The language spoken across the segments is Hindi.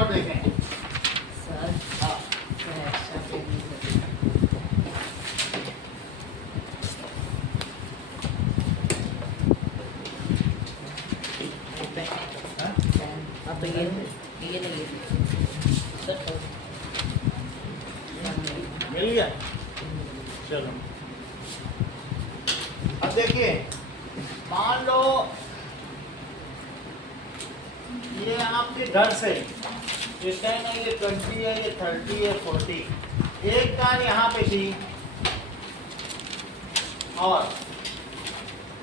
और देखें सर हाँ अब ये नहीं सर मिल गया। चलो अब देखिए, मान लो ये आपके घर से ये 10 है, ये 20 है, ये 30 है, 40। एक कार यहाँ पे थी और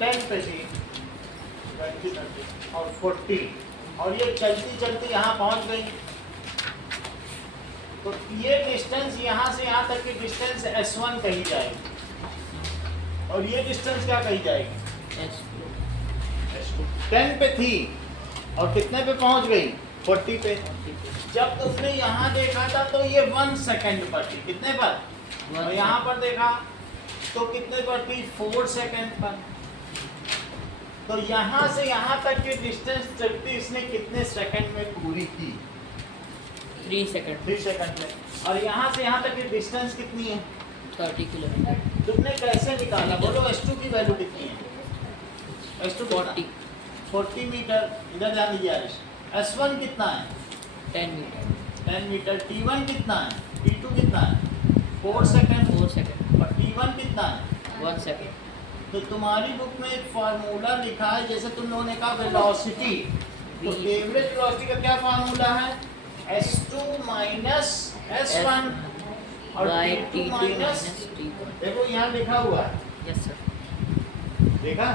10 पे थी, 20, 30 और 40, और ये चलती चलती यहाँ पहुँच गई। तो ये डिस्टेंस यहाँ से यहाँ तक की डिस्टेंस S1 कही जाएगी, और ये डिस्टेंस क्या कही जाएगी? S2। 10 पे थी और कितने पे पहुंच गई? 40 पे। जब तुमने यहाँ देखा था तो ये 1 सेकंड पर थी, कितने पर? और यहाँ पर देखा तो कितने पर थी? 4 सेकंड पर। तो यहाँ से यहाँ तक की डिस्टेंस चलती इसने कितने सेकंड में पूरी की? 3 सेकंड 3 सेकंड में। और यहाँ से यहाँ तक की डिस्टेंस कितनी है? 30 किलोमीटर। तुमने कैसे निकाला? बोलो S2 की वैल्यू कितनी है? S2 40 metre. इधर ध्यान दीजिए आरिश। S1 कितना है? 10 मीटर। 10 मीटर। T1 कितना है? T2 कितना है? 4 सेकंड। 4 सेकंड। और T1 कितना है? 1 सेकंड। तो तुम्हारी बुक में एक फार्मूला लिखा है, जैसे तुम लोगों ने कहा वेलोसिटी, तो एवरेज वेलोसिटी का क्या फार्मूला है? S2 माइनस S1 और T2 माइनस T1। देखो यहाँ लिखा हुआ है, यस सर। देखा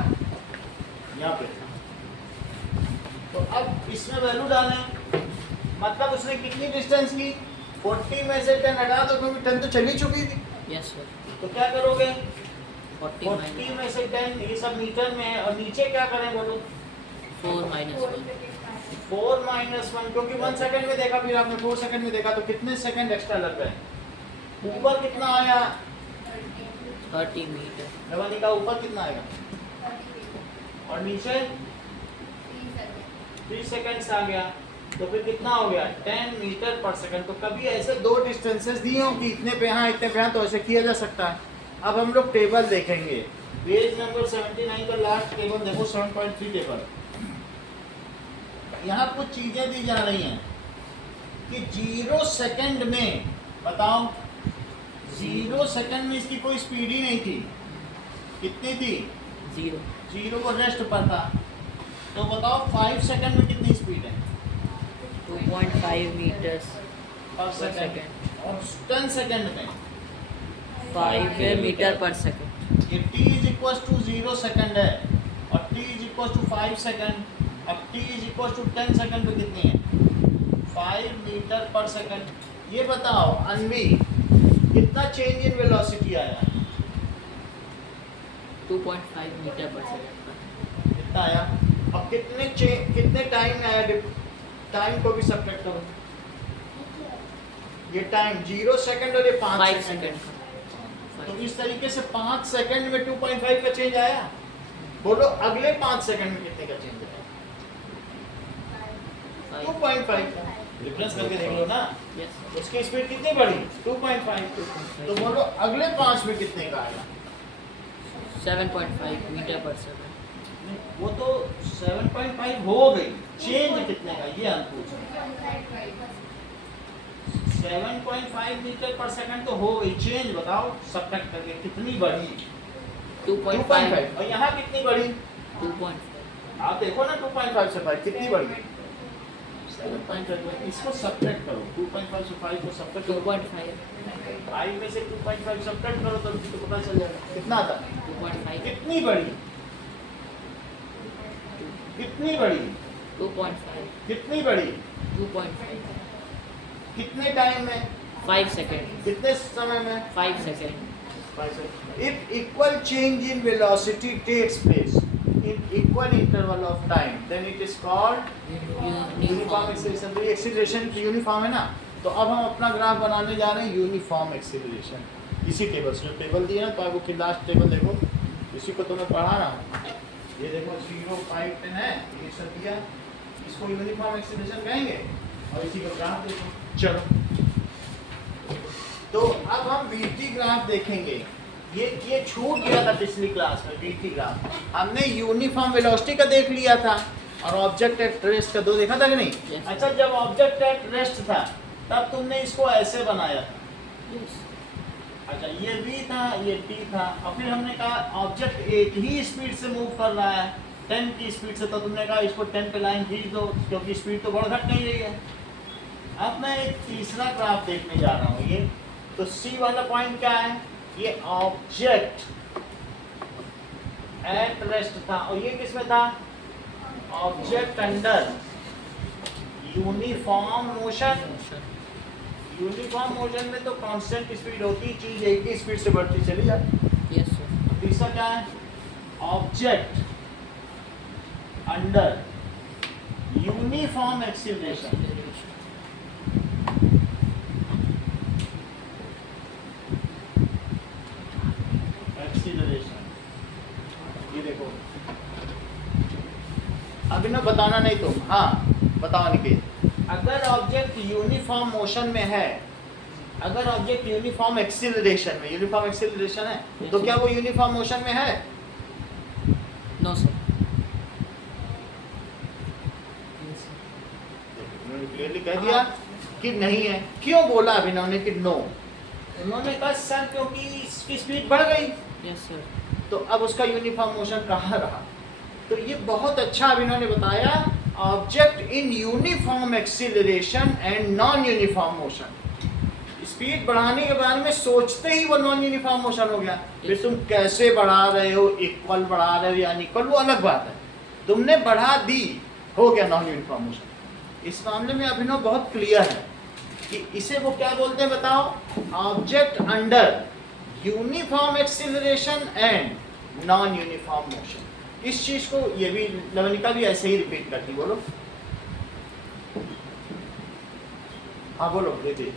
यहाँ पे। तो अब इसमें वैल्यू डालें, मतलब उसने कितनी डिस्टेंस की? 40 में से 10 हटा दो क्योंकि 10 तो चली चुकी थी। Yes sir. तो क्या करोगे? 40 में से 10, ये सब मीटर में है, और नीचे क्या करें बोलो? 4 माइनस 1। 4 माइनस 1, क्योंकि 1 सेकंड में देखा, फिर आपने 4 सेकंड में देखा, तो कितने सेकंड एक्स्ट्रा लग गए? ऊपर कितना आया? 30 मीटर। रवानी का ऊपर कितना आएगा? और नीचे 3 सेकंड्स आ गया, तो फिर कितना हो गया? 10 मीटर पर सेकंड। तो कभी ऐसे दो डिस्टेंसेस दिए हो कि इतने पे यहाँ इतने पे यहाँ, तो ऐसे किया जा सकता है। अब हम लोग टेबल देखेंगे, पेज नंबर 79 का लास्ट टेबल देखो, 7.3 टेबल। यहाँ कुछ चीजें दी जा रही हैं कि 0 सेकंड में, बताओ 0 सेकंड में इसकी कोई स्पीड ही नहीं थी। कितनी थी? 0 को रेस्ट पर था। तो बताओ 5 सेकंड में कितनी स्पीड है? 2.5 मीटर्स पर सेकंड। और 10 सेकंड में 5 मीटर पर सेकंड। ये t is equal to 0 second है, और t is equal to 5 second. अब t is equal to 10 second पे कितनी है? 5 मीटर पर सेकंड। ये बताओ अनवी, कितना चेंज इन वेलोसिटी आया? 2.5 मीटर पर सेकंड। कितना आया? अब कितने टाइम में आया? टाइम को भी सब्ट्रैक्ट करो। ये टाइम 0 सेकंड और ये 5 सेकंड। तो इस तरीके से 5 सेकंड में 2.5 का चेंज आया। बोलो अगले 5 सेकंड में कितने का चेंज आया? 2.5 का। डिफरेंस करके देख लो ना। यस। उसकी स्पीड कितनी बढ़ी? 2.5। तो बोलो अगले 5 में कितने का आएगा? 7.5 मीटर पर सेकंड। वो तो 7.5 हो गई, चेंज कितने का ये हम पूछ रहे हैं। 7.5 मीटर पर सेकंड तो हो गई, चेंज बताओ सब्ट्रैक्ट करके कितनी बढ़ी? 2.5। और यहाँ कितनी बढ़ी? 2.5। आप देखो ना 2.5 से 5 कितनी बढ़ी? 7.5। इसको सब्ट्रैक्ट करो, 2.5 से 5 को सब्ट्रैक्ट करो। 2.5। 5 में से 2.5 सब्ट्रैक्ट करो तो पता चल जाएगा कितना आता है। 2.5। कितनी बढ़ी? कितनी बढ़ी? 2.5। कितनी बढ़ी? 2.5। कितने टाइम में? 5 सेकंड। कितने समय में? 5 second. If equal change in velocity takes place in equal interval of time, then it is called uniform acceleration. तो ये एक्सीलरेशन यूनिफॉर्म है ना, तो अब हम अपना ग्राफ बनाने जा रहे हैं यूनिफॉर्म एक्सीलरेशन इसी टेबल से। जो टेबल दिया ना, तो आपको कि लास्ट टेबल देखो, इसी को तो मैं पढ़ा रहा हूँ। ये देखो 0, 5, 10 है, ये सब दिया, इसको यूनिफॉर्म एक्सीलरेशन कहेंगे। और इसी का ग्राफ देखो। चलो, तो अब हम वीटी ग्राफ देखेंगे। ये छूट गया था पिछली क्लास में। वीटी ग्राफ हमने यूनिफॉर्म वेलोसिटी का देख लिया था और ऑब्जेक्ट एट रेस्ट का दो देखा था कि नहीं? Yes. अच्छा, जब ऑब्जेक्ट एट रेस्ट था तब तुमने इसको ऐसे बनाया था। Yes. अच्छा, ये V था, ये T था, और फिर हमने कहा ऑब्जेक्ट एक ही स्पीड से मूव कर रहा है, 10 की स्पीड से, तो तुमने कहा इसको 10 पे लाइन खींच दो क्योंकि स्पीड तो बढ़ घट नहीं रही है। अब मैं एक तीसरा ग्राफ देखने जा रहा हूँ। ये तो C वाला पॉइंट क्या है? ये ऑब्जेक्ट एट रेस्ट था, और ये किसमें था? Object under uniform motion. Uniform motion में तो कांस्टेंट स्पीड होती है, चीज एक ही स्पीड से बढ़ती चली जाती। Yes, sir. तीसरा क्या है? Object under uniform acceleration. Acceleration, ये देखो। अभी ना बताना नहीं तो, हाँ बताओ निकेत। अगर ऑब्जेक्ट यूनिफॉर्म मोशन में है, अगर ऑब्जेक्ट यूनिफॉर्म एक्सीलरेशन में, यूनिफॉर्म एक्सीलरेशन है, तो क्या वो यूनिफॉर्म मोशन में है? No, sir. उन्होंने क्लियरली कह दिया कि नहीं है। क्यों बोला अभी इन्होंने कि नो? उन्होंने कहा सर क्योंकि इसकी स्पीड बढ़ गई, Yes, sir. तो अब उसका यूनिफॉर्म मोशन कहाँ रहा? तो ये बहुत अच्छा अभी इन्होंने बताया, object in uniform acceleration and non uniform motion. Speed बढ़ाने के बारे में सोचते ही वो नॉन यूनिफॉर्म मोशन हो गया। फिर तुम कैसे बढ़ा रहे हो, इक्वल बढ़ा रहे हो या अनइक्वल, वो अलग बात है। तुमने बढ़ा दी, हो गया नॉन यूनिफॉर्म मोशन। इस मामले में अभिनव बहुत क्लियर है कि इसे वो क्या बोलते हैं बताओ? Object under uniform acceleration and non uniform motion. इस चीज को ये भी लवनिका भी ऐसे ही रिपीट करती। बोलो, हाँ बोलो दीदी।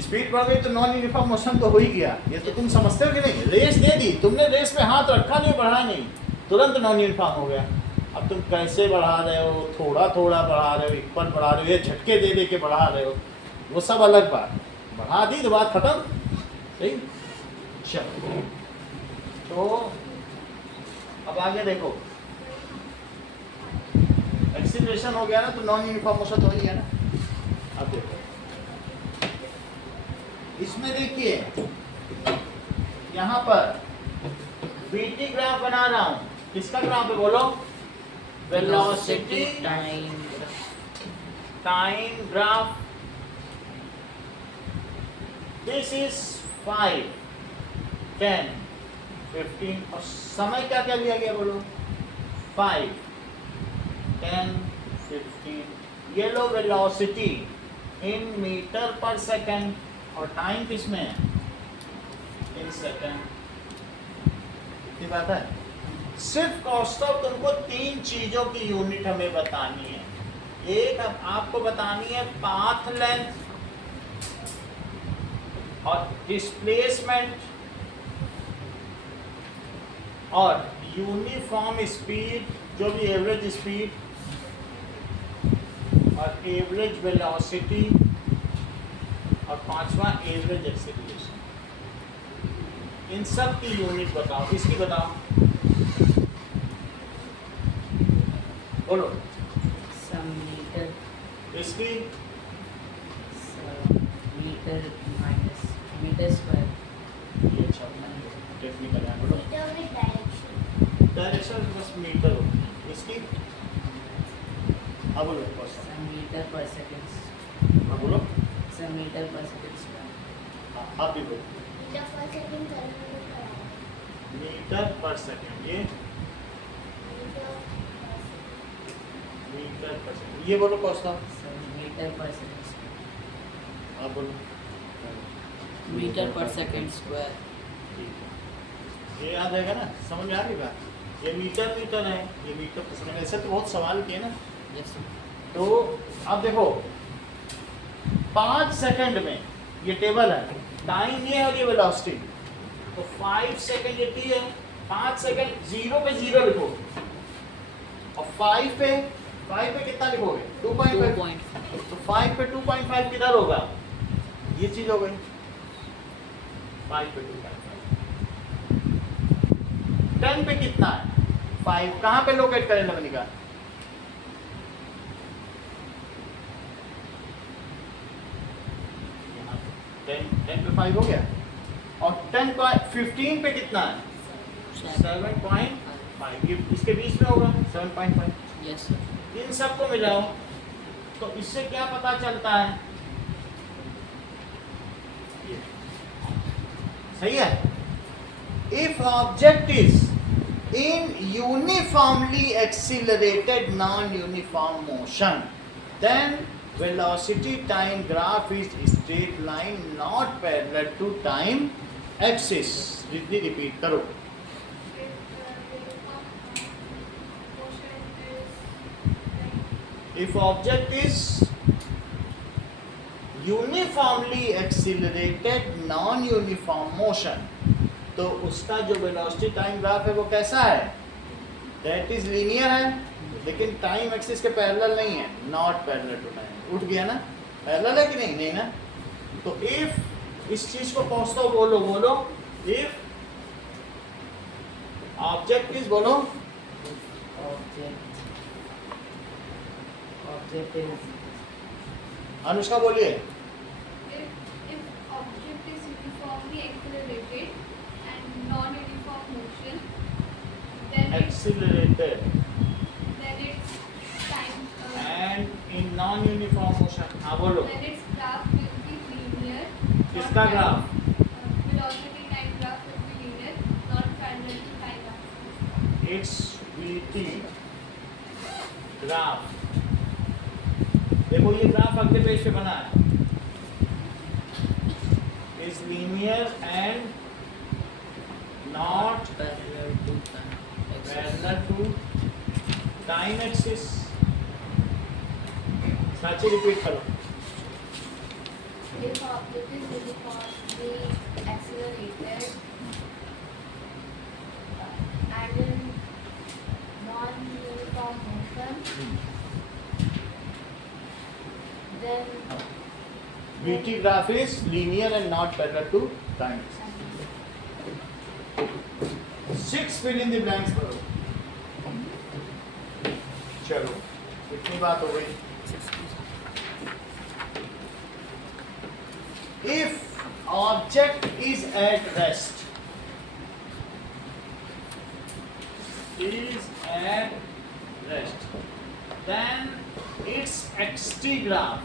स्पीड बढ़ गई तो नॉन यूनिफॉर्म मोशन तो हो ही गया। ये तो तुम समझते हो कि नहीं? रेस दे दी तुमने, रेस में हाथ रखा नहीं, बढ़ा नहीं, तुरंत नॉन यूनिफॉर्म हो गया। अब तुम कैसे बढ़ा रहे हो, थोड़ा थोड़ा बढ़ा रहे हो, इक्वल बढ़ा रहे हो, या झटके दे दे के बढ़ा रहे हो, वो सब अलग बात। बढ़ा दी तो बात खत्म। सही, चलो तो अब आगे देखो। एक्सीलरेशन हो गया ना, तो नॉन यूनिफॉर्म मोशन हो ही गया ना। अब देखो इसमें, देखिए यहाँ पर बीटी ग्राफ बना रहा हूं। किसका ग्राफ है बोलो? Velocity time graph. This is 5, 10, 15 और समय क्या क्या लिया गया बोलो? 5, 10, 15। ये लो वेलोसिटी इन मीटर पर सेकेंड, और टाइम किसमें है? In second. इतनी बात है। सिर्फ कॉस्ट ऑफ तुमको 3 चीजों की यूनिट हमें बतानी है। एक आपको बतानी है पाथ लेंथ और डिस्प्लेसमेंट और यूनिफॉर्म स्पीड, जो भी एवरेज स्पीड और एवरेज वेलोसिटी, और 5वां एवरेज एक्सीलरेशन। इन सब की यूनिट बताओ। इसकी बताओ, बोलो। मीटर। इसकी मीटर माइनस मीटर स्क्वायर। ये अच्छा टेक्निकल है, बोलो। डायरेक्शन बस मीटर होती है। इसकी हाँ बोलो। मीटर पर सेकेंड। हाँ बोलो। मीटर पर सेकेंड स्क्वायर। हाँ आप भी बोलो। मीटर पर सेकेंड, ये मीटर पर सेकेंड, ये बोलो कौशल। मीटर पर सेकेंड स्क्वायर। आप बोलो। मीटर पर सेकेंड स्क्वायर। ये याद रहेगा ना? समझ में आ रही बात? ये मीटर मीटर है, ये मीटर पर सेकेंड। ऐसे तो बहुत सवाल किए ना। यस। तो अब देखो 5 सेकंड में ये टेबल है, टाइम ये और ये वेलोसिटी। तो 5 सेकंड ये टी है, 5 सेकंड 0 पे 0 लिखो। और 5 पे कितना लिखोगे? 2.5। 2.5. तो 5 पे 2.5 किधर होगा? ये चीज हो गई 5 पे 2.5। 10 पे कितना है? 5 कहाँ पे लोकेट करें लवनिका? यहाँ पे 10 पे 5 हो गया। और 15 पे कितना है? 7.5। ये इसके बीच में होगा 7.5। Yes sir. इन सबको मिलाओ तो इससे क्या पता चलता है? ये सही है। If object is in uniformly accelerated non uniform motion then velocity time graph is straight line not parallel to time axis. Repeat करो। If object is uniformly accelerated non-uniform motion, तो उसका जो velocity time graph है वो कैसा है? That is linear है, लेकिन time axis के parallel नहीं है, not parallel to time। उठ गया ना? parallel है कि नहीं? नहीं ना? तो if इस चीज को पहुंचता हो बोलो if object is बोलो Object is अनुष्का बोलिए। If object is uniformly accelerated and non-uniform motion, then Accelerated its time and in non-uniform motion। हाँ बोलो। then its graph will be linear. किसका graph? Velocity time graph will be linear, not parallel to time axis. Its VT graph. देखो ये ग्राफ अगले पेज पे बना है। Is linear and not parallel to time axis. Parallel to time axis. Sachi repeat करो। If object is uniformly accelerated and in non-uniform motion, then VT graph is linear and not parallel to time. 6 fill in the blanks करो। चलो इतनी बात हो गई। If object is at rest, then its xt graph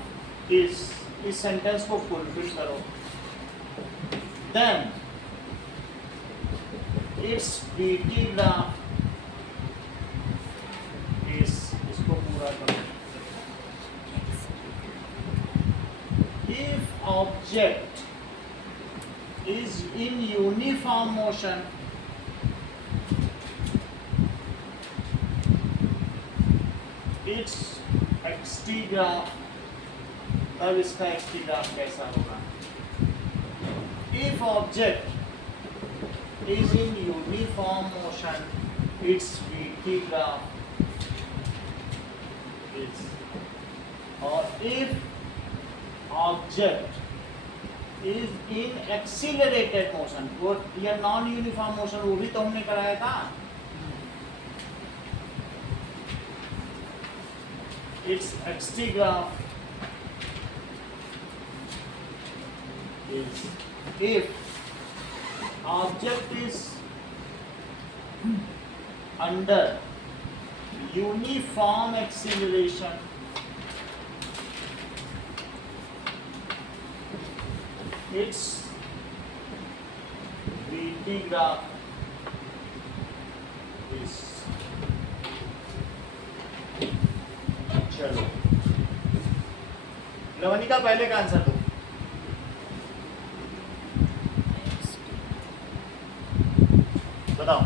is इस सेंटेंस को फुलफिल करो। Then its vt graph is इसको पूरा करो। If object is in uniform motion, its xt graph, अब इसका xt ग्राफ कैसा होगा? If object is in uniform motion, its vt graph is, और if object is in accelerated motion, वो या नॉन यूनिफॉर्म मोशन वो भी तो हमने कराया था। its xt graph is if object is under uniform acceleration, its vt graph is, चलो लवनिका पहले का आंसर दो। बताओ।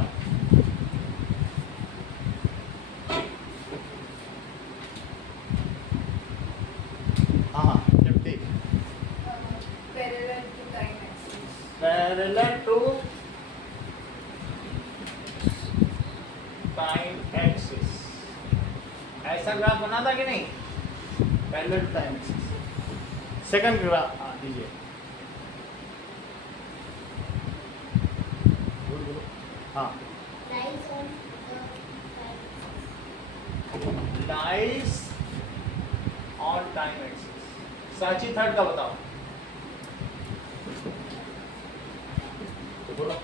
हाँ 50 parallel to time axis. parallel to time axis। ऐसा ग्राफ बना था कि नहीं? Parallel to time axis. Second graph दीजिए। हाँ, lies on time axis. Sachi third का बताओ। बोलो।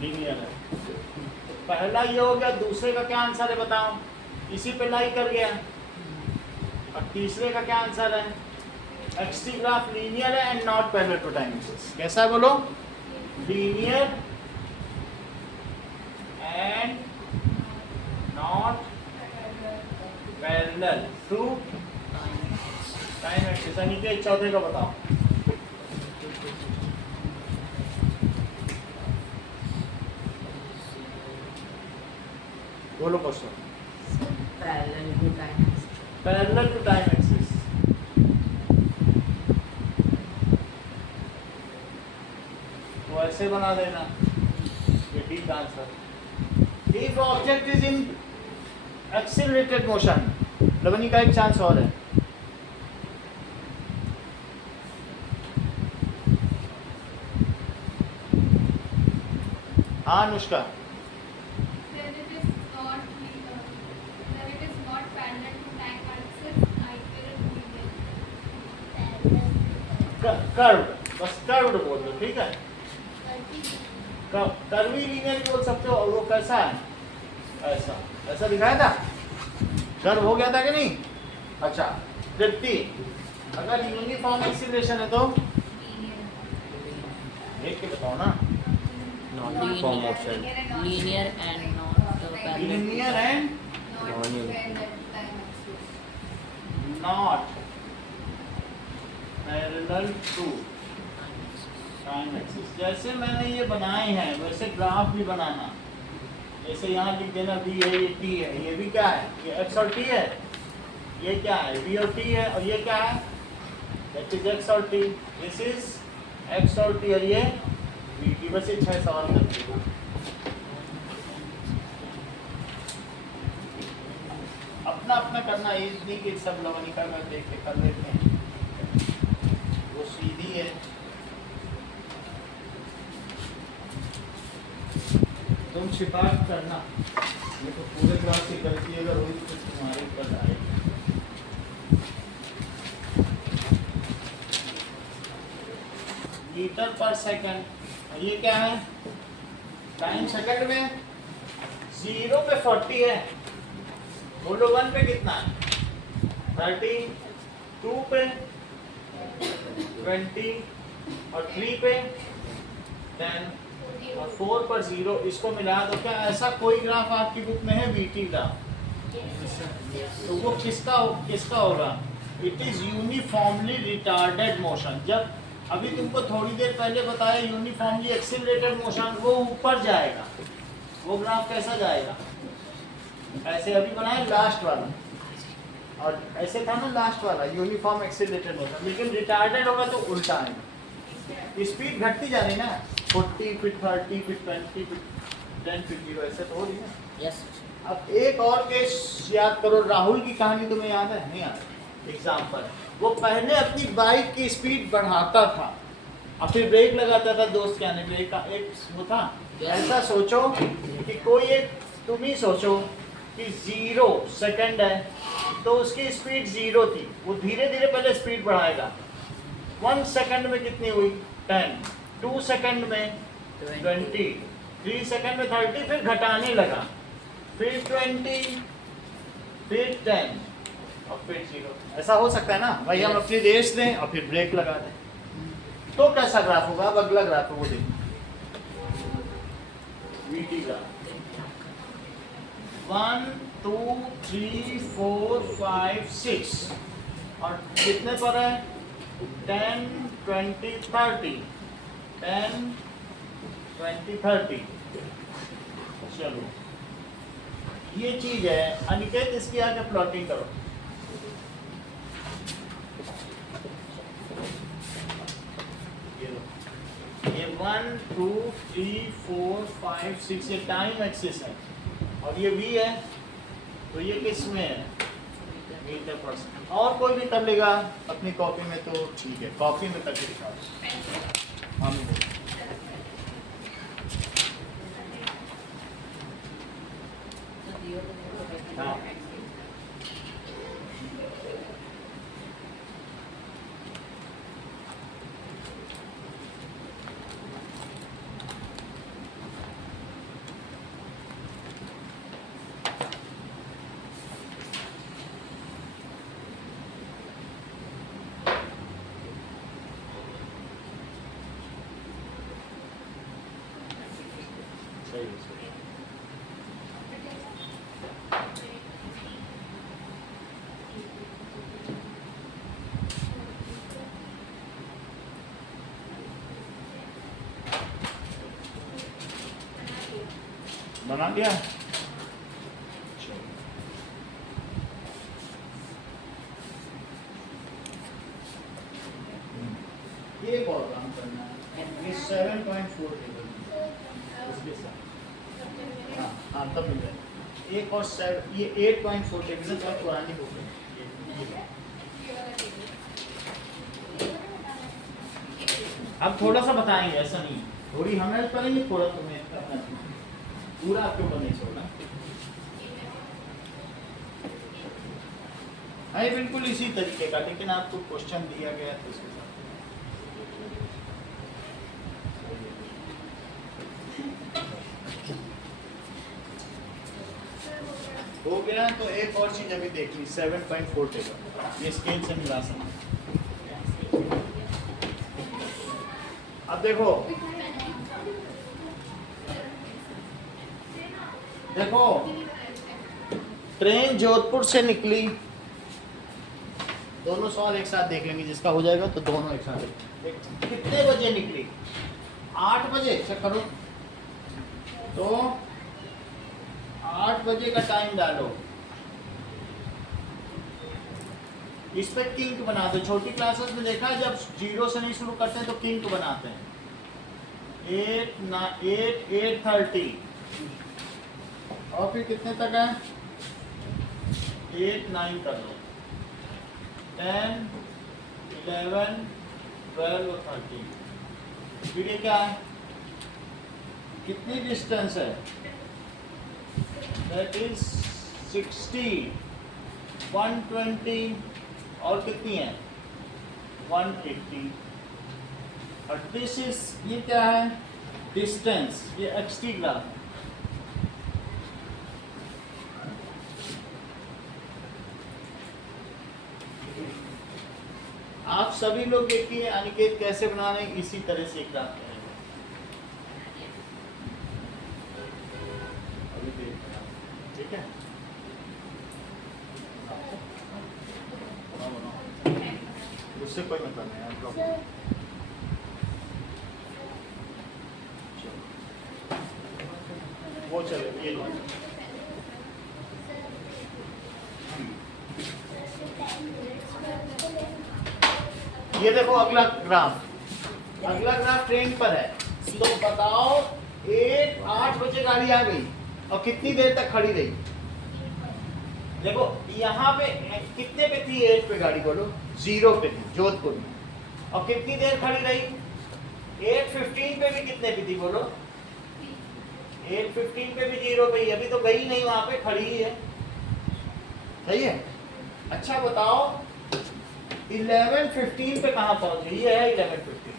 लीनियर है। पहला ये हो गया, दूसरे का क्या आंसर है बताओ? इसी पे लाई कर गया। और तीसरे का क्या आंसर है? एक्सटी ग्राफ लीनियर है and not parallel to time axis. कैसा है बोलो? Linear and not parallel to time axis. यानी कि चौथे का बताओ। बोलो question. Parallel to time axis. Parallel to time axis. तो ऐसे बना देना, ये ठीक answer. If object is in accelerated motion, Lavni का एक चांस और है। हाँ Anushka. Then it is not parallel to time axis, either linear. Curve, बस कर्व बोल दो, ठीक है? कर्वी लीनियर बोल सकते हो। और वो कैसा है? ऐसा ऐसा दिखाया था, कर्व हो गया था कि नहीं? अच्छा, तृप्ति, अगर यूनिफॉर्म एक्सीलरेशन है तो देख के बताओ ना। Non-uniform motion. Linear and not parallel. Linear and not parallel to time axis. जैसे मैंने ये बनाए हैं वैसे ग्राफ भी बनाना। जैसे यहाँ लिख देना v है, ये t है, ये भी क्या है? ये x और t है। ये क्या है? v और t है। और ये क्या है? दैट इज x और t। दिस इज x और t और ये v t। बस ये 6 सवाल करते हैं। अपना अपना करना, ये नहीं कि सब लवनिका में देख के कर लेते हैं। वो सीधी है। तुम छिपा करना, ये तो पूरे क्लास की गलती अगर हुई तो तुम्हारे ऊपर आएगी। मीटर पर सेकंड, ये क्या है? टाइम सेकंड में। 0 पे 40 है, बोलो 1 पे कितना है? 30, 2 पे 20 और 3 पे 10 और 4 पर 0। इसको मिला दो। क्या ऐसा कोई ग्राफ आपकी बुक में है VT ग्राफ? तो वो किसका होगा? It is uniformly retarded motion. जब अभी तुमको थोड़ी देर पहले बताया यूनिफॉर्मली एक्सीलरेटेड मोशन, वो ऊपर जाएगा। वो ग्राफ कैसा जाएगा? ऐसे अभी बनाया लास्ट वाला, और ऐसे था ना लास्ट वाला यूनिफॉर्म एक्सीलरेटेड मोशन। लेकिन रिटार्डेड होगा तो उल्टा आएगा। स्पीड घटती जा रही ना, 40 फिर 30 फिर 20 फिर 10 फिर 0, ऐसे तो हो रही है। Yes. अब एक और केस याद करो। राहुल की कहानी तुम्हें याद है? नहीं याद? एग्जाम्पल, वो पहले अपनी बाइक की स्पीड बढ़ाता था और फिर ब्रेक लगाता था दोस्त के आने पे। एक वो था। ऐसा सोचो कि कोई एक, तुम ही सोचो कि 0 सेकंड है तो उसकी स्पीड 0 थी। वो धीरे धीरे पहले स्पीड बढ़ाएगा। 1 सेकंड में कितनी हुई? 10, 2 सेकंड में 20, 3 सेकंड में 30, फिर घटाने लगा, फिर 20, फिर 10 और फिर 0। ऐसा हो सकता है ना भाई? हम अपनी रेस दें और फिर ब्रेक लगा दें तो कैसा ग्राफ होगा? अब अगला ग्राफ है वो देखो, VT ग्राफ। 1 2 3 4 5 6 और कितने पर है? 10 20 30, 10 20 30। चलो ये चीज है। अनिकेत, इसकी आगे प्लॉटिंग करो। ये 1 2 3 4 5 6 ये टाइम एक्सिस है और ये v है, तो ये किस में है, मीटर पर सेकंड। और कोई भी कर लेगा अपनी कॉपी में तो ठीक है, कॉपी में करके दिखाओ। हम हाँ। सही है, सही है। बना दिया। ये एक और काम करना है, ये 7.4 टेबल इसके साथ। हाँ हाँ तब मिल जाएगा। एक और ये 8.4 टेबल है, थोड़ा पुरानी बुक है। अब थोड़ा सा बताएंगे, ऐसा नहीं थोड़ी हमें हेल्प करेंगे, थोड़ा तुम्हें करना है। पूरा आपके ऊपर नहीं छोड़ना। हाँ ये बिल्कुल इसी तरीके का, लेकिन आपको क्वेश्चन दिया गया तो इसके साथ हो गया। तो एक और चीज अभी देख ली, 7.4 टेबल, ये स्केल से मिला सकते। अब देखो देखो ट्रेन जोधपुर से निकली, दोनों सवाल एक साथ देख लेंगे, जिसका हो जाएगा तो दोनों एक साथ देख। कितने बजे निकली? 8 बजे। चेक करो तो 8 बजे का टाइम डालो, इस पे किंक बना दो। छोटी क्लासेस में देखा है, जब 0 से नहीं शुरू करते हैं तो किंक बनाते हैं। 8:30 और फिर कितने तक है? 8 9 कर लो, 10 11 12 और 13। फिर ये क्या है, कितनी डिस्टेंस है? दैट इज 60 120 और कितनी है? 180। और दिस इज, ये क्या है? डिस्टेंस, ये एक्सटी ग्राफ। आप सभी लोग देखिए अनिकेत कैसे बना रहे हैं, इसी तरह से ग्राफ करेंगे। अभी देख रहे हैं, ठीक है? उससे कोई मतलब नहीं है, वो चले ये लो। ये देखो अगला ग्राफ, ट्रेन पर है। तो बताओ 8 बजे गाड़ी आ गई और कितनी देर तक खड़ी रही? देखो यहाँ पे कितने पे थी? 8 पे गाड़ी, बोलो। 0 पे थी जोधपुर में। और कितनी देर खड़ी रही? 8:15 पे भी कितने पे थी, बोलो? 8:15 पे भी 0 पे ही, अभी तो गई नहीं, वहां पे खड़ी ही है। सही है। अच्छा बताओ 11:15 पे कहाँ पहुंच गई? ये है 11:15,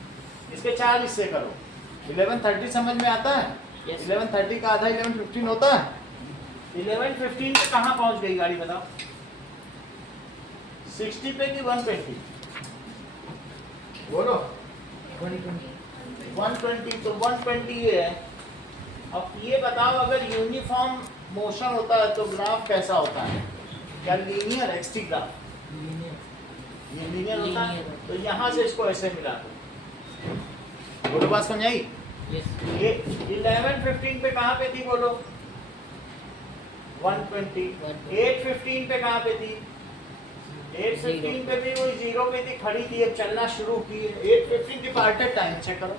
इसके 4 हिस्से करो। 11:30 समझ में आता है? Yes. 11:30 का आधा 11:15 होता है। 11:15 पे कहाँ पहुंच गई गाड़ी, बताओ? 60 पे कि 120? बोलो। 120, तो 120 ये है। अब ये बताओ अगर यूनिफॉर्म मोशन होता है तो ग्राफ कैसा होता है? क्या लीनियर एक्सटी ग्राफ? ये लीनियर होता है। तो यहाँ से इसको ऐसे मिला दो। बोलो, बात समझ आई? ये 11:15 पे कहाँ पे थी, बोलो? 120। 8:15 पे कहाँ पे थी? 8:15 पे भी वही 0 पे थी, खड़ी थी, अब चलना शुरू की। 8:15 डिपार्टेड टाइम चेक करो।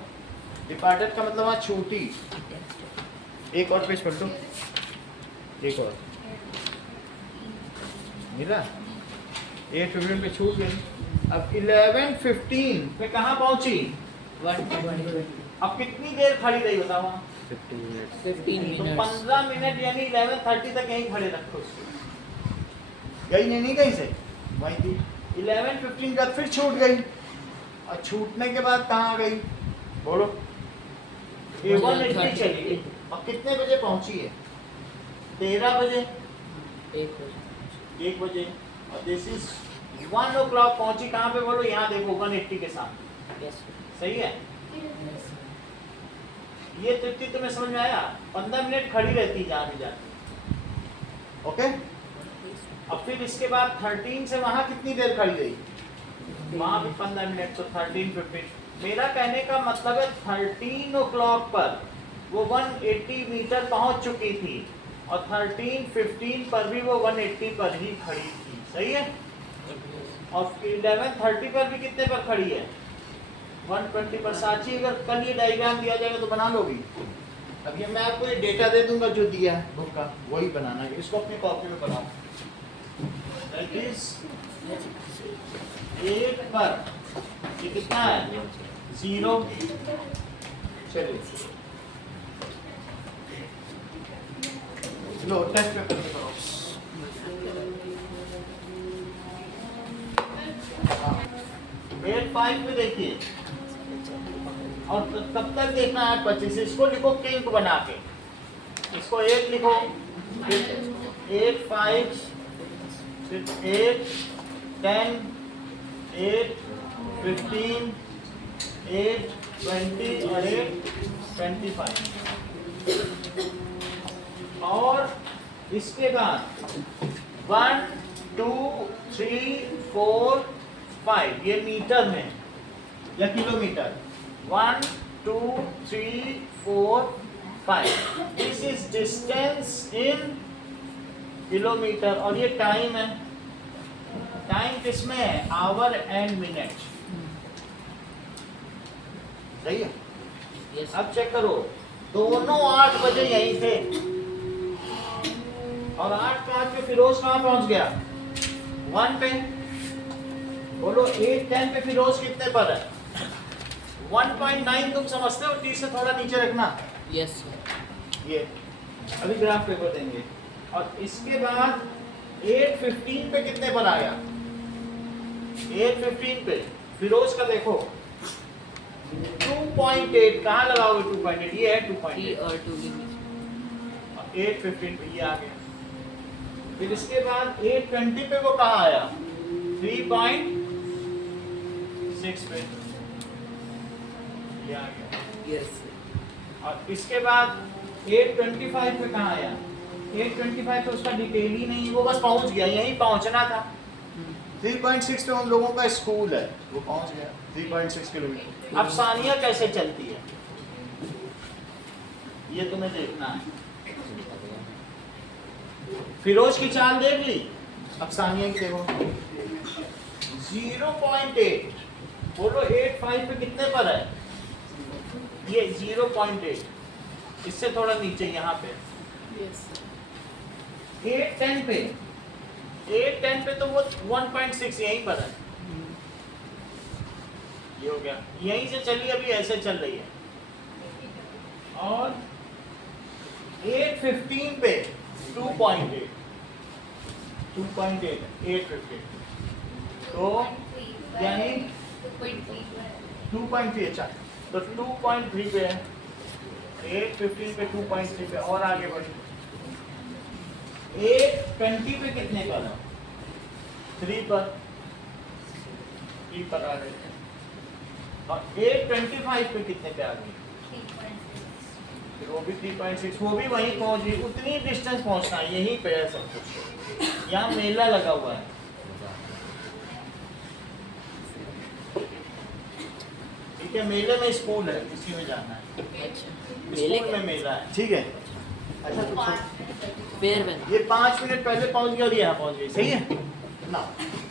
डिपार्टेड का मतलब वहाँ छूटी। एक और पेज पलटो, एक और मिला। 8:15 पे छूट गई। अब 11:15 पे कहाँ पहुंची? 120 अब कितनी देर खड़ी रही बताओ वहाँ? 15 तो मिनट्स 15 मिनट यानी 11:30 तक यहीं खड़े रखो उसको। गई नहीं कहीं से, वहीं थी। 11:15 का फिर छूट गई, और छूटने के बाद कहाँ आ गई बोलो? 180 चली गई। और कितने बजे पहुंची है? 13 बजे, 1 बजे। और दिस इज 1 o'clock पहुंची। कहाँ पे बोलो? यहाँ देखो 180 के साथ। यस सही है? ये तृप्ति तुम्हें समझ में आया? 15 मिनट खड़ी रहती जहाँ भी जाती। ओके। अब फिर इसके बाद 13 से वहां कितनी देर खड़ी रही? वहां भी 15 मिनट। तो 13:15। मेरा कहने का मतलब है 13 o'clock पर वो 180 मीटर पहुंच चुकी थी, और 13:15 पर भी वो 180 पर ही खड़ी थी। सही है? और 11:30 पर भी कितने पर खड़ी है? 120 पर। साची अगर कल ये डायग्राम दिया जाएगा तो बना लोगी? अब ये मैं आपको ये डेटा दे दूंगा जो दिया है बुक का, वही बनाना है। इसको अपनी कॉपी में बनाओ। दैट इज 8 पर ये कितना है? 0। चलिए लो टेस्ट पेपर में करो। 8:05 में देखिए, और तब तक देखना है 25। इसको लिखो किंक बना के, इसको 8 लिखो, फिर 8:05, फिर 8, 10, 8:15, 8:20 और 8:25। और इसके बाद 1, 2, 3, 4, 5 ये मीटर में या kilometre. 1, 2, 3, 4, 5 this is distance in kilometre. और ये टाइम है। टाइम किसमें है? Our and minute. सही है? यस अब चेक करो, दोनों 8 बजे यहीं थे, और 8:05 पे फिरोज कहाँ पहुंच गया? 1 पे। बोलो 8:10 पे फिरोज कितने पर है? 1.9। तुम समझते हो? टी से थोड़ा नीचे रखना। यस ये अभी ग्राफ पेपर देंगे। और इसके बाद 8:15 पे कितने पर आया? 8:15 पे फिरोज का देखो 2.8। कहाँ लगाओगे 2.8? ये है 2.8। और 2 के बीच 8:15 पे ये आ गया। फिर इसके बाद 8:20 पे वो कहाँ आया? 3.6 पे ये आ गया। यस और इसके बाद 8:25 पे कहाँ आया? 8:25 पे उसका डिटेल ही नहीं, वो बस पहुंच गया, यहीं पहुंचना था। 3.6 पे उन लोगों का स्कूल है, वो पहुंच गया 3.6 किलोमीटर। अब सानिया कैसे चलती है ये तुम्हें देखना है। फिरोज की चाल देख ली, अब सानिया की देखो 0.8। बोलो 8.5 पे कितने पर है? ये 0.8, इससे थोड़ा नीचे यहाँ पे। 8:10 पे, 8:10 पे तो वो 1.6 यहीं पर है। ये हो गया, यहीं से चली अभी ऐसे चल रही है। और 8:15 पे 2.8, 8:15 तो यानी 2.3। अच्छा तो 2.3 पे है, 8:15 पे 2.3 पे। और आगे बढ़ी 8:20 पे कितने पर है? 3 पर आ गए। और 8:25 पे कितने पे आ गई? फिर वो भी 3.6, वो भी वहीं पहुंच गई। उतनी डिस्टेंस पहुंचना है, यहीं पे है सब कुछ। यहाँ मेला लगा हुआ है। ठीक है, मेले में स्कूल है, इसी में जाना है। स्कूल में मेला है, ठीक है। अच्छा तो ये 5 मिनट पहले पहुंच गया और यहाँ पहुंच गई। सही है ना?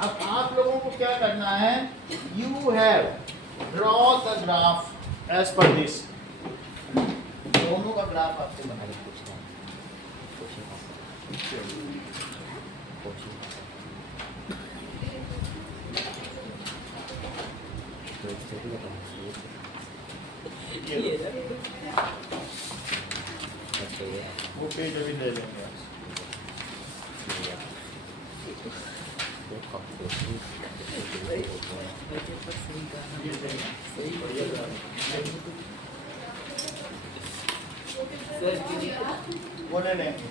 अब आप लोगों को क्या करना है? You have draw the graph as per this. दोनों का ग्राफ आपको बना अरे कुछ नहीं कुछ नहीं कुछ नहीं तो इससे भी बताओ ये अच्छा ये वो पेज अभी ले लेंगे आप। वो कब ये सही बढ़िया ग्राफ। वो ले लेंगे